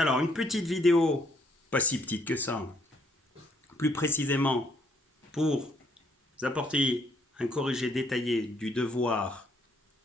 Alors, une petite vidéo, pas si petite que ça, plus précisément pour vous apporter un corrigé détaillé du devoir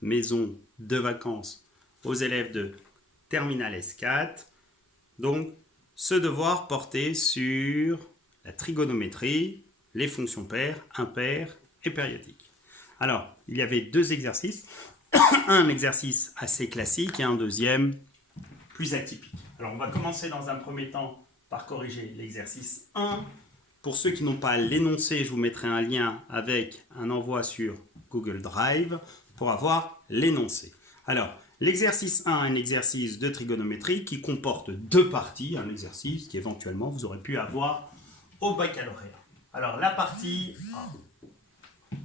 maison de vacances aux élèves de Terminal S4. Donc, ce devoir portait sur la trigonométrie, les fonctions paires, impaires et périodiques. Alors, il y avait deux exercices. Un exercice assez classique et un deuxième plus atypique. Alors, on va commencer dans un premier temps par corriger l'exercice 1. Pour ceux qui n'ont pas l'énoncé, je vous mettrai un lien avec un envoi sur Google Drive pour avoir l'énoncé. Alors, l'exercice 1 est un exercice de trigonométrie qui comporte deux parties, un exercice qu'éventuellement vous aurez pu avoir au baccalauréat. Alors, la partie 1.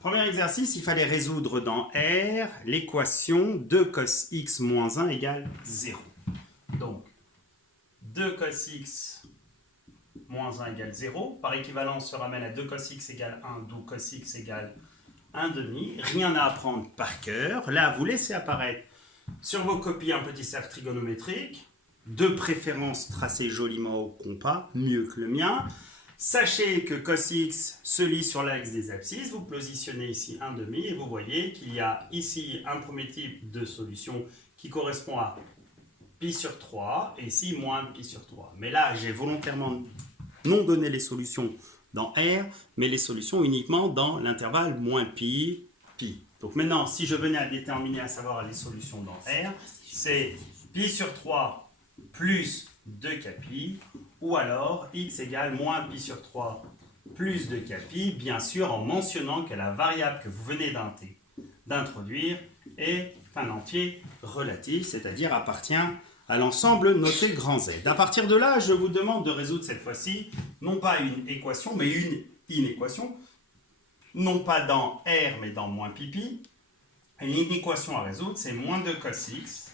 Premier exercice, il fallait résoudre dans R l'équation 2 cos x moins 1 égale 0. Donc, 2 cos x moins 1 égale 0. Par équivalence, se ramène à 2 cos x égale 1, d'où cos x égale 1 demi. Rien à apprendre par cœur. Là, vous laissez apparaître sur vos copies un petit cercle trigonométrique, de préférence tracé joliment au compas, mieux que le mien. Sachez que cos x se lit sur l'axe des abscisses. Vous positionnez ici 1 demi et vous voyez qu'il y a ici un premier type de solution qui correspond à pi sur 3 et ici moins pi sur 3. Mais là, j'ai volontairement non donné les solutions dans R, mais les solutions uniquement dans l'intervalle moins pi, pi. Donc maintenant, si je venais à déterminer, à savoir les solutions dans R, c'est pi sur 3 plus 2k pi, ou alors x égale moins pi sur 3 plus 2k pi, bien sûr en mentionnant que la variable que vous venez d'introduire est un entier relatif, c'est-à-dire appartient à l'ensemble noté grand Z. À partir de là, je vous demande de résoudre cette fois-ci, non pas une équation, mais une inéquation, non pas dans R, mais dans moins pi pi. Une inéquation à résoudre, c'est moins 2 cos x,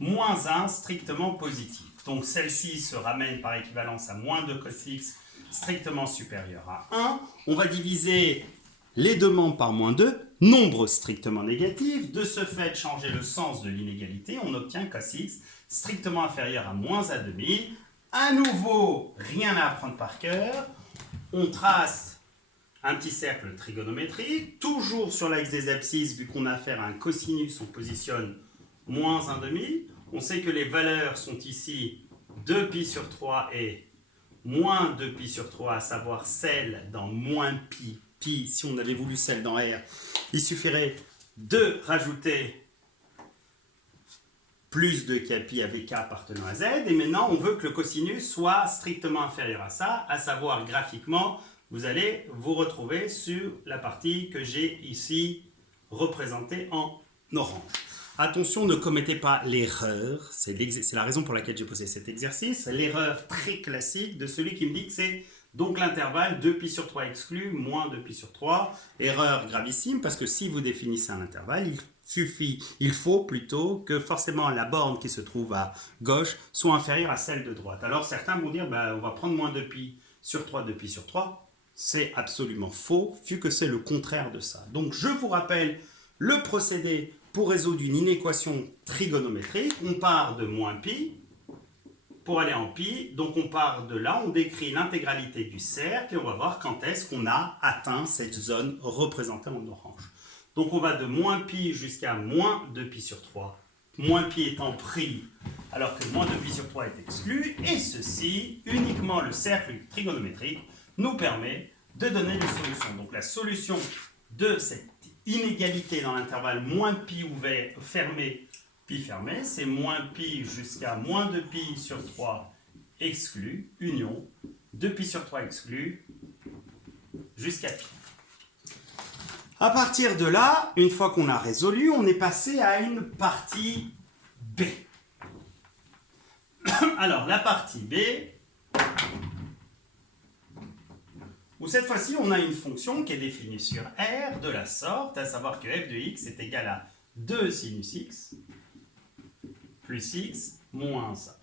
moins 1 strictement positif. Donc celle-ci se ramène par équivalence à moins 2 cos x strictement supérieur à 1. On va diviser les deux membres par moins 2, nombre strictement négatif. De ce fait, changer le sens de l'inégalité, on obtient cos x strictement inférieur à moins 1 demi. À nouveau, rien à apprendre par cœur. On trace un petit cercle trigonométrique, toujours sur l'axe des abscisses, vu qu'on a affaire à un cosinus, on positionne moins 1 demi. On sait que les valeurs sont ici 2 pi sur 3 et moins 2 pi sur 3, à savoir celle dans moins pi. Pi, si on avait voulu celle dans R, il suffirait de rajouter plus de k pi avec k appartenant à z. Et maintenant, on veut que le cosinus soit strictement inférieur à ça, à savoir graphiquement, vous allez vous retrouver sur la partie que j'ai ici représentée en orange. Attention, ne commettez pas l'erreur, c'est la raison pour laquelle j'ai posé cet exercice, l'erreur très classique de celui qui me dit que c'est donc l'intervalle 2 pi sur 3 exclu, moins 2 pi sur 3. Erreur gravissime, parce que si vous définissez un intervalle, il faut plutôt que forcément la borne qui se trouve à gauche soit inférieure à celle de droite. Alors certains vont dire, on va prendre moins 2 pi sur 3, 2 pi sur 3. C'est absolument faux, vu que c'est le contraire de ça. Donc je vous rappelle le procédé pour résoudre une inéquation trigonométrique. On part de moins pi pour aller en pi. Donc on part de là, on décrit l'intégralité du cercle et on va voir quand est-ce qu'on a atteint cette zone représentée en orange. Donc on va de moins pi jusqu'à moins 2 pi sur 3. Moins pi étant pris alors que moins 2 pi sur 3 est exclu. Et ceci, uniquement le cercle trigonométrique, nous permet de donner les solutions. Donc la solution de cette inégalité dans l'intervalle moins pi ouvert, fermé, pi fermé, c'est moins pi jusqu'à moins 2 pi sur 3 exclu, union, 2 pi sur 3 exclu, jusqu'à pi. À partir de là, une fois qu'on a résolu, on est passé à une partie B. Alors, la partie B, où cette fois-ci, on a une fonction qui est définie sur R de la sorte, à savoir que f de x est égal à 2 sinus x plus x moins ça.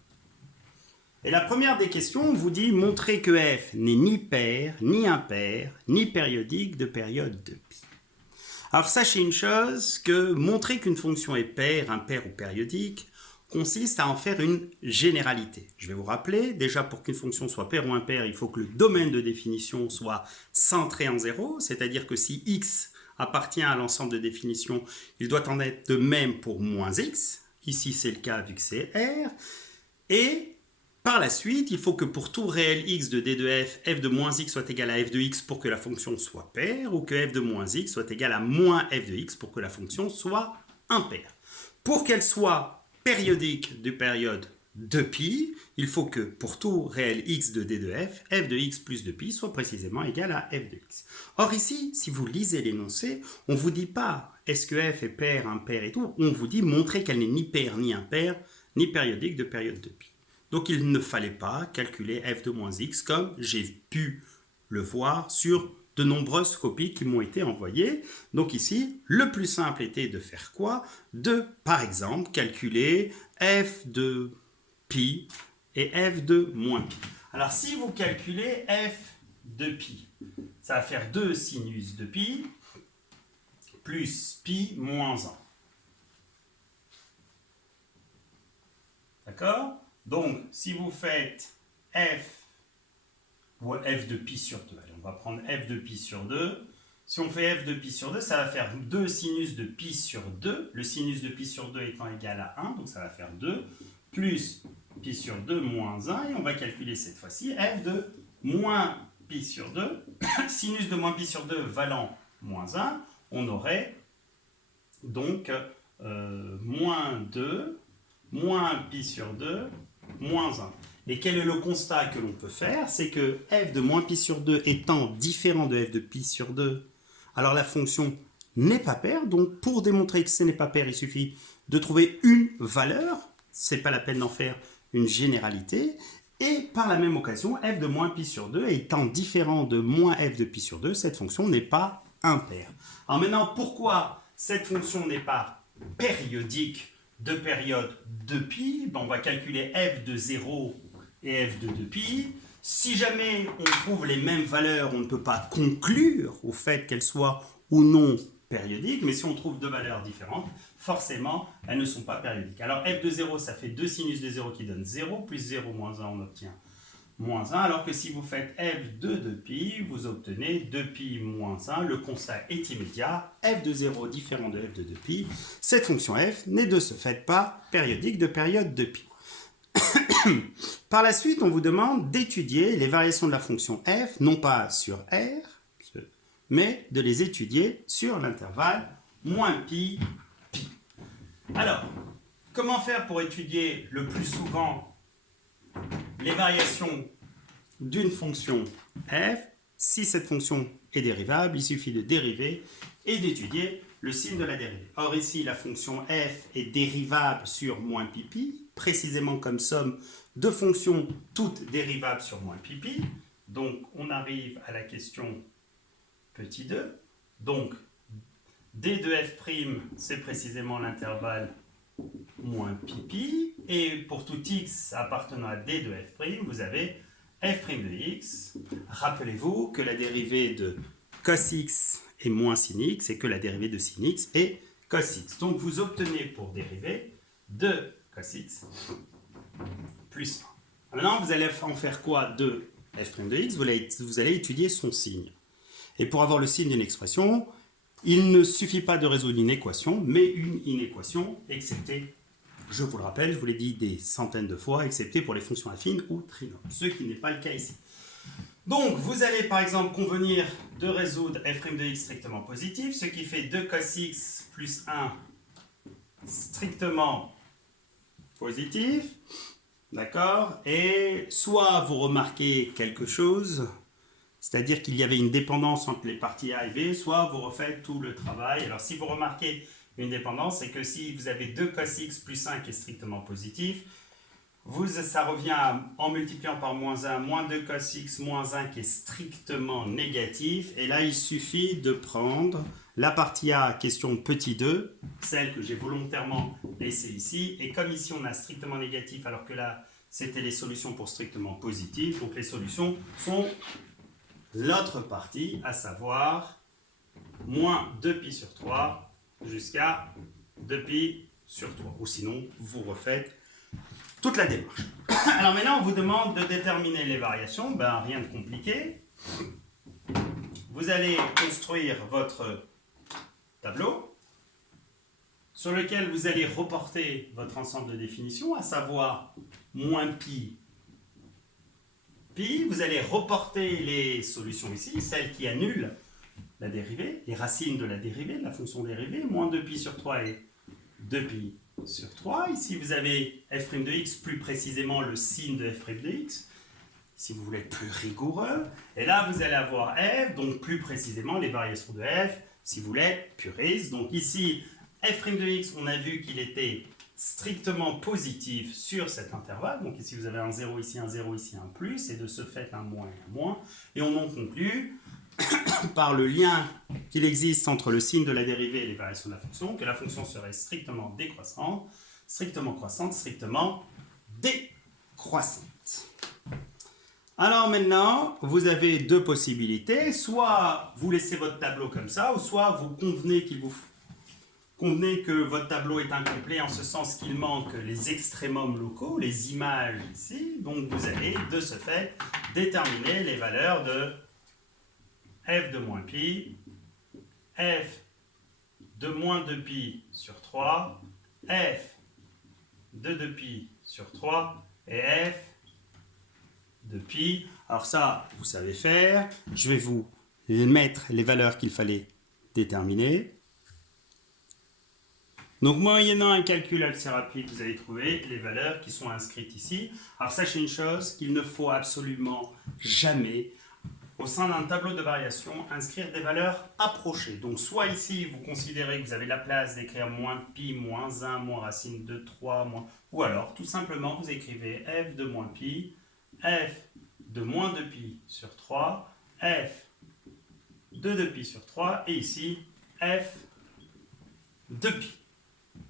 Et la première des questions vous dit montrer que f n'est ni pair, ni impair, ni périodique de période de pi. Alors sachez une chose, que montrer qu'une fonction est paire, impaire ou périodique, consiste à en faire une généralité. Je vais vous rappeler, déjà pour qu'une fonction soit paire ou impaire, il faut que le domaine de définition soit centré en 0, c'est-à-dire que si x appartient à l'ensemble de définition, il doit en être de même pour moins x. Ici, c'est le cas vu que c'est R. Et par la suite, il faut que pour tout réel x de d de f de moins x soit égal à f de x pour que la fonction soit paire, ou que f de moins x soit égal à moins f de x pour que la fonction soit impaire. Pour qu'elle soit périodique de période de pi, il faut que pour tout réel x de d de f de x plus de pi soit précisément égal à f de x. Or ici, si vous lisez l'énoncé, on ne vous dit pas est-ce que f est paire, impaire et tout, on vous dit montrer qu'elle n'est ni paire ni impaire, ni périodique de période de pi. Donc il ne fallait pas calculer f de moins x comme j'ai pu le voir sur de nombreuses copies qui m'ont été envoyées. Donc ici, le plus simple était de faire quoi? De, par exemple, calculer f de pi et f de moins pi. Alors si vous calculez f de pi, ça va faire 2 sinus de pi plus pi moins 1. D'accord? Donc, si vous faites f ou f de pi sur 2, allez, on va prendre f de pi sur 2. Si on fait f de pi sur 2, ça va faire 2 sinus de pi sur 2. Le sinus de pi sur 2 étant égal à 1, donc ça va faire 2, plus pi sur 2 moins 1. Et on va calculer cette fois-ci f de moins pi sur 2. Sinus de moins pi sur 2 valant moins 1. On aurait donc moins 2, moins pi sur 2, moins 1. Et quel est le constat que l'on peut faire? C'est que f de moins pi sur 2 étant différent de f de pi sur 2, alors la fonction n'est pas paire. Donc pour démontrer que ce n'est pas paire, il suffit de trouver une valeur. Ce n'est pas la peine d'en faire une généralité. Et par la même occasion, f de moins pi sur 2 étant différent de moins f de pi sur 2, cette fonction n'est pas impaire. Alors maintenant, pourquoi cette fonction n'est pas périodique de période de pi? On va calculer f de 0 et f de 2pi. Si jamais on trouve les mêmes valeurs, on ne peut pas conclure au fait qu'elles soient ou non périodiques, mais si on trouve deux valeurs différentes, forcément, elles ne sont pas périodiques. Alors f de 0, ça fait 2 sinus de 0 qui donne 0, plus 0 moins 1, on obtient moins 1, alors que si vous faites f de 2pi, vous obtenez 2pi moins 1. Le constat est immédiat, f de 0 différent de f de 2pi. Cette fonction f n'est de ce fait pas périodique de période de pi. Par la suite, on vous demande d'étudier les variations de la fonction f, non pas sur R, mais de les étudier sur l'intervalle moins pi, pi. Alors, comment faire pour étudier le plus souvent les variations d'une fonction f? Si cette fonction est dérivable, il suffit de dériver et d'étudier le signe de la dérivée. Or ici, la fonction f est dérivable sur moins pi pi, précisément comme somme de fonctions toutes dérivables sur moins pi pi. Donc on arrive à la question petit 2. Donc d de f', c'est précisément l'intervalle moins pi pi. Et pour tout x appartenant à d de f', vous avez f' de x. Rappelez-vous que la dérivée de cos x est moins sin x et que la dérivée de sin x est cos x. Donc vous obtenez pour dériver de cos x plus 1. Maintenant, vous allez en faire quoi de f' de x? Vous allez étudier son signe. Et pour avoir le signe d'une expression, il ne suffit pas de résoudre une équation, mais une inéquation, excepté, je vous le rappelle, je vous l'ai dit des centaines de fois, excepté pour les fonctions affines ou trinômes, ce qui n'est pas le cas ici. Donc, vous allez par exemple convenir de résoudre f' de x strictement positif, ce qui fait 2 cos x plus 1 strictement positif. D'accord? Et soit vous remarquez quelque chose, c'est-à-dire qu'il y avait une dépendance entre les parties A et B, soit vous refaites tout le travail. Alors si vous remarquez une dépendance, c'est que si vous avez 2 cos x plus 1 qui est strictement positif, ça revient en multipliant par moins 1, moins 2 cos x moins 1 qui est strictement négatif. Et là, il suffit de prendre la partie A, question petit 2, celle que j'ai volontairement laissée ici. Et comme ici, on a strictement négatif, alors que là, c'était les solutions pour strictement positif. Donc les solutions sont l'autre partie, à savoir moins 2pi sur 3 jusqu'à 2pi sur 3. Ou sinon, vous refaites toute la démarche. Alors maintenant, on vous demande de déterminer les variations. Ben, rien de compliqué. Vous allez construire votre tableau sur lequel vous allez reporter votre ensemble de définitions, à savoir moins pi. Vous allez reporter les solutions ici, celles qui annulent la dérivée, les racines de la dérivée, de la fonction dérivée, moins 2pi sur 3 et 2pi sur 3. Ici, vous avez f' de x, plus précisément le signe de f' de x, si vous voulez être plus rigoureux. Et là, vous allez avoir f, donc plus précisément les variations de f, si vous voulez être puriste. Donc ici, f' de x, on a vu qu'il était strictement positif sur cet intervalle. Donc ici, vous avez un 0 ici, un 0 ici, un plus, et de ce fait, un moins et un moins. Et on en conclut par le lien qu'il existe entre le signe de la dérivée et les variations de la fonction, que la fonction serait strictement décroissante, strictement croissante, strictement décroissante. Alors maintenant, vous avez deux possibilités. Soit vous laissez votre tableau comme ça, ou soit vous convenez que votre tableau est incomplet en ce sens qu'il manque les extrémums locaux, les images ici. Donc vous allez de ce fait déterminer les valeurs de f de moins pi, f de moins 2pi sur 3, f de 2pi sur 3 et f de pi. Alors ça, vous savez faire. Je vais vous mettre les valeurs qu'il fallait déterminer. Donc, moyennant un calcul assez rapide, vous allez trouver les valeurs qui sont inscrites ici. Alors, sachez une chose, qu'il ne faut absolument jamais, au sein d'un tableau de variation, inscrire des valeurs approchées. Donc, soit ici, vous considérez que vous avez la place d'écrire moins pi, moins 1, moins racine de 3, moins... ou alors, tout simplement, vous écrivez f de moins pi, f de moins 2pi sur 3, f de 2pi sur 3, et ici, f de pi.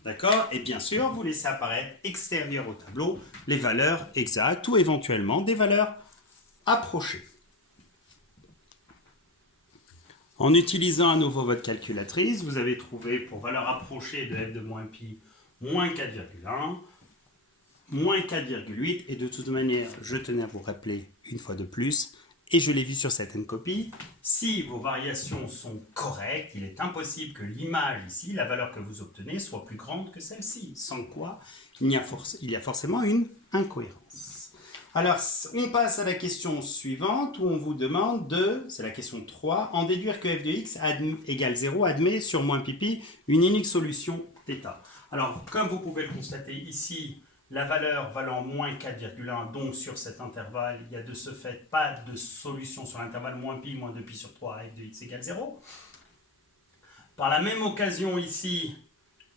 D'accord? Et bien sûr, vous laissez apparaître extérieur au tableau les valeurs exactes ou éventuellement des valeurs approchées. En utilisant à nouveau votre calculatrice, vous avez trouvé pour valeur approchée de f de moins pi, moins 4,1, moins 4,8, et de toute manière, je tenais à vous rappeler une fois de plus, et je l'ai vu sur certaines copies, si vos variations sont correctes, il est impossible que l'image ici, la valeur que vous obtenez, soit plus grande que celle-ci, sans quoi il y a forcément une incohérence. Alors, on passe à la question suivante, où on vous demande de, c'est la question 3, en déduire que f de x égale 0 admet sur moins pi une unique solution θ. Alors, comme vous pouvez le constater ici, la valeur valant moins 4,1, donc sur cet intervalle, il n'y a de ce fait pas de solution sur l'intervalle moins pi, moins 2pi sur 3, f de x égale 0. Par la même occasion ici,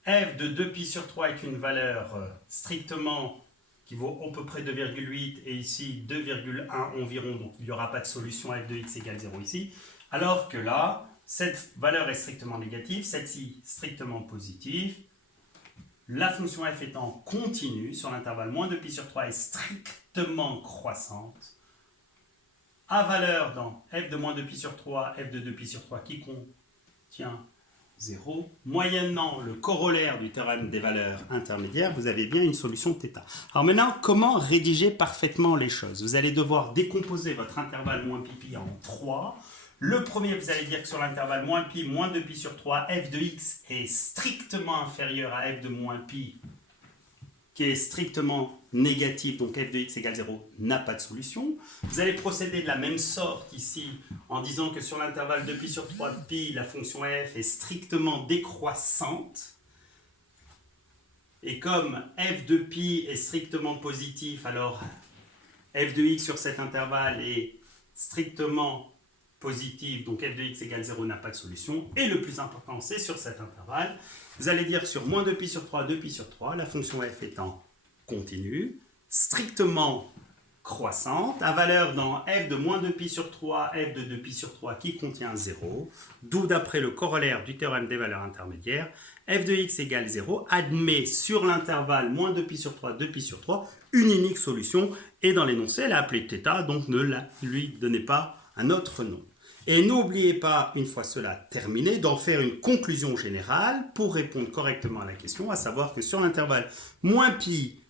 f de 2pi sur 3 est une valeur strictement qui vaut à peu près 2,8 et ici 2,1 environ, donc il n'y aura pas de solution f de x égale 0 ici. Alors que là, cette valeur est strictement négative, celle-ci strictement positive. La fonction f étant continue sur l'intervalle moins 2pi sur 3 est strictement croissante. À valeur dans f de moins 2pi sur 3, f de 2pi sur 3 qui contient 0, moyennant le corollaire du théorème des valeurs intermédiaires, vous avez bien une solution θ. Alors maintenant, comment rédiger parfaitement les choses? Vous allez devoir décomposer votre intervalle moins pi en 3. Le premier, vous allez dire que sur l'intervalle moins pi, moins 2pi sur 3, f de x est strictement inférieur à f de moins pi, qui est strictement négatif, donc f de x égale 0 n'a pas de solution. Vous allez procéder de la même sorte ici, en disant que sur l'intervalle 2pi sur 3 pi, la fonction f est strictement décroissante. Et comme f de pi est strictement positif, alors f de x sur cet intervalle est strictement positif, donc f de x égale 0 n'a pas de solution. Et le plus important, c'est sur cet intervalle. Vous allez dire sur moins 2pi sur 3, 2pi sur 3, la fonction f étant continue, strictement croissante, à valeur dans f de moins 2pi sur 3, f de 2pi sur 3 qui contient 0, d'où d'après le corollaire du théorème des valeurs intermédiaires, f de x égale 0 admet sur l'intervalle moins 2pi sur 3, 2pi sur 3, une unique solution, et dans l'énoncé, elle a appelé θ, donc ne lui donnez pas un autre nom. Et n'oubliez pas, une fois cela terminé, d'en faire une conclusion générale pour répondre correctement à la question, à savoir que sur l'intervalle moins pi,